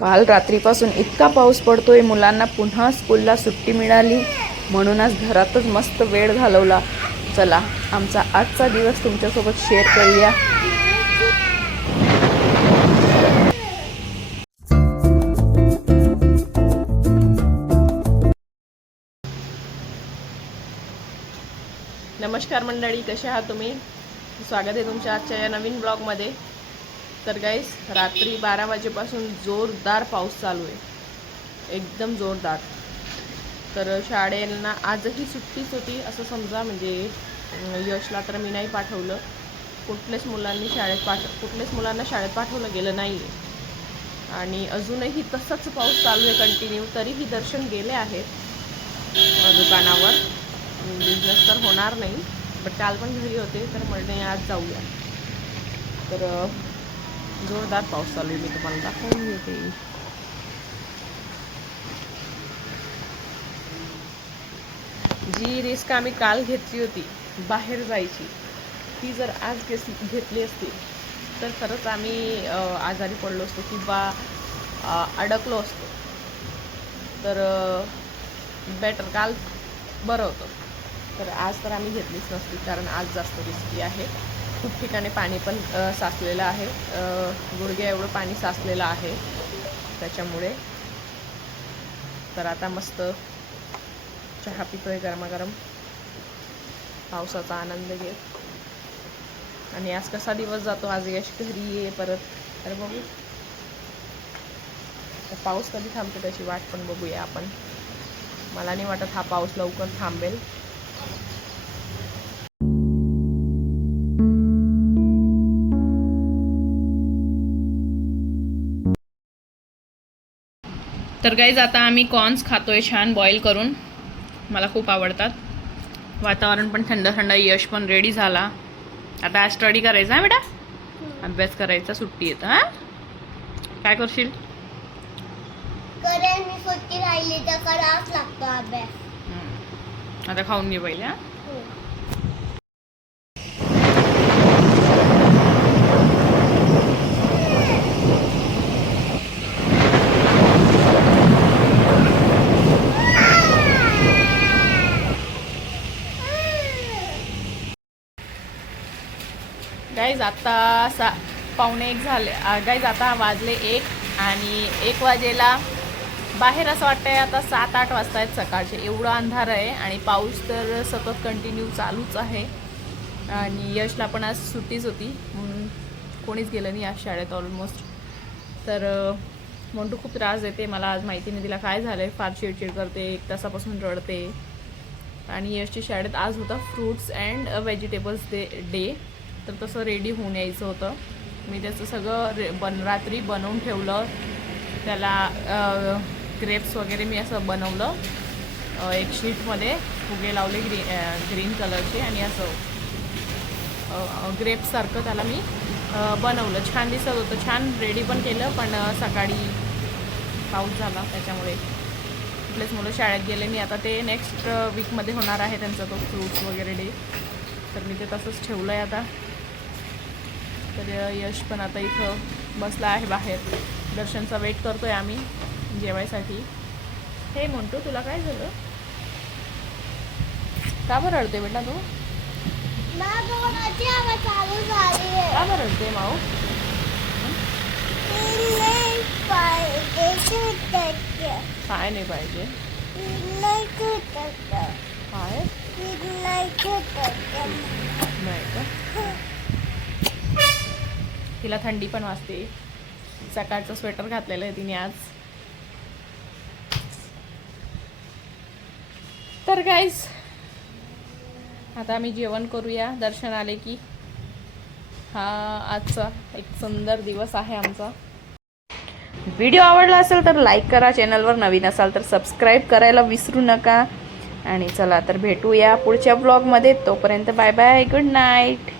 काल रात्रीपासून इतका पाऊस पडतोय, मुलांना पुन्हा स्कूलला सुट्टी मिळाली म्हणून आज घरातच मस्त वेळ घालवला. चला आमचा आजचा दिवस तुमच्यासोबत शेअर करूया. नमस्कार मंडळी, कसे आहात तुम्ही? स्वागत आहे तुमच्या आजच्या या नवीन ब्लॉगमध्ये. तर गाईस, रात्री 12 वाजेपासून जोरदार पाऊस चालू आहे, एकदम जोरदार. तर शाळेला आजही सुट्टीच होती असं समजा. म्हणजे यशला तर मी नाही पाठवलं, कुठल्याच मुलांना शाळेत पाठवलं गेलं नाही. आणि अजूनही तसंच पाऊस चालू आहे कंटिन्यू. तरीही दर्शन गेले आहेत दुकानावर. बिझनेस तर होणार नाही, बट काल पण घरी होते तर म्हणले आज जाऊया. तर जोरदार पाऊस चालू आहे, मी तुम्हाला दाखवून देते. जी रिस्क आम्ही काल घेतली होती बाहेर जायची, ती जर आज घेतली असती तर खरंच आम्ही आजारी पडलो असतो किंवा अडकलो असतो. तर बेटर, काल बरं होतं. तर आज तर आम्ही घेतलीच नसती, कारण आज जास्त रिस्की आहे. खूप ठिकाणी पाणी पण साचलेलं आहे, गुडघ्या एवढं पाणी साचलेलं आहे त्याच्यामुळे. तर आता मस्त चहा पितोय गरमागरम, पावसाचा आनंद घेत. आणि आज कसा दिवस जातो, आज यश घरी ये परत. तर बघू पाऊस कधी थांबतो त्याची वाट पण बघूया आपण. मला नाही वाटत हा पाऊस लवकर थांबेल. तर गाईज, आता आम्ही कॉर्न्स खातोय छान बॉईल करून, मला खूप आवडतात. वातावरण पण थंड थंड. यश पण रेडी झाला. आता आज स्टडी करायचा आहे बेटा, अभ्यास करायचा. सुट्टी येतं. हां, काय करशील? सुट्टी राहिली तर करावाच लागतो अभ्यास. आता खाऊन घे पहिले. हां, गाईज आता 1:45 झाले. गाईज आता वाजले 1, आणि 1 वाजेला बाहेर असं वाटतंय आता 7-8 वाजता आहेत सकाळचे. एवढं अंधार आहे आणि पाऊस तर सतत कंटिन्यू चालूच आहे. आणि यशला पण आज सुट्टीच होती म्हणून कोणीच गेलं नाही आज शाळेत ऑलमोस्ट. तर मोंटू खूप त्रास देते मला. आज माहिती नाही तिला काय झालं आहे, फार चिडचिड करते, 1 तासापासून रडते. आणि यशची शाळेत आज होता फ्रूट्स अँड व्हेजिटेबल्स डे. तर तसं रेडी होऊन यायचं होतं. मी त्याचं सगळं रात्री बनवून ठेवलं. त्याला ग्रेप्स वगैरे मी असं बनवलं, एक शीटमध्ये फुगे लावले ग्रीन कलरचे, आणि असं ग्रेप्ससारखं त्याला मी बनवलं. छान दिसत होतं, छान रेडी पण केलं. पण सकाळी पाऊस झाला त्याच्यामुळे कुठलेच मुलं शाळेत गेले नाही. आता ते नेक्स्ट वीकमध्ये होणार आहे त्यांचा तो फ्रूट्स वगैरे डे. तर मी ते तसंच ठेवलं आहे आता. तर यश पण आता इथं बसला आहे बाहेर. दर्शनचा वेट करतोय आम्ही जेवायसाठी. हे मोंटू, तुला काय झालं? का बरं रडते बेटा तू? का बरं रडते माऊ? काय नाही पाहिजे? काय नाही का? तिला थंडी पण वाजते. सकाळचं स्वेटर घातलेलं आहे तिने आज. तर गाईज, आता आम्ही जेवण करूया. दर्शन आले की. हा आजचा एक सुंदर दिवस आहे आमचा. व्हिडिओ आवडला असेल तर लाईक करा, चॅनलवर नवीन असाल तर सबस्क्राईब करायला विसरू नका. आणि चला तर भेटूया पुढच्या ब्लॉगमध्ये. तोपर्यंत बाय बाय, गुड नाईट.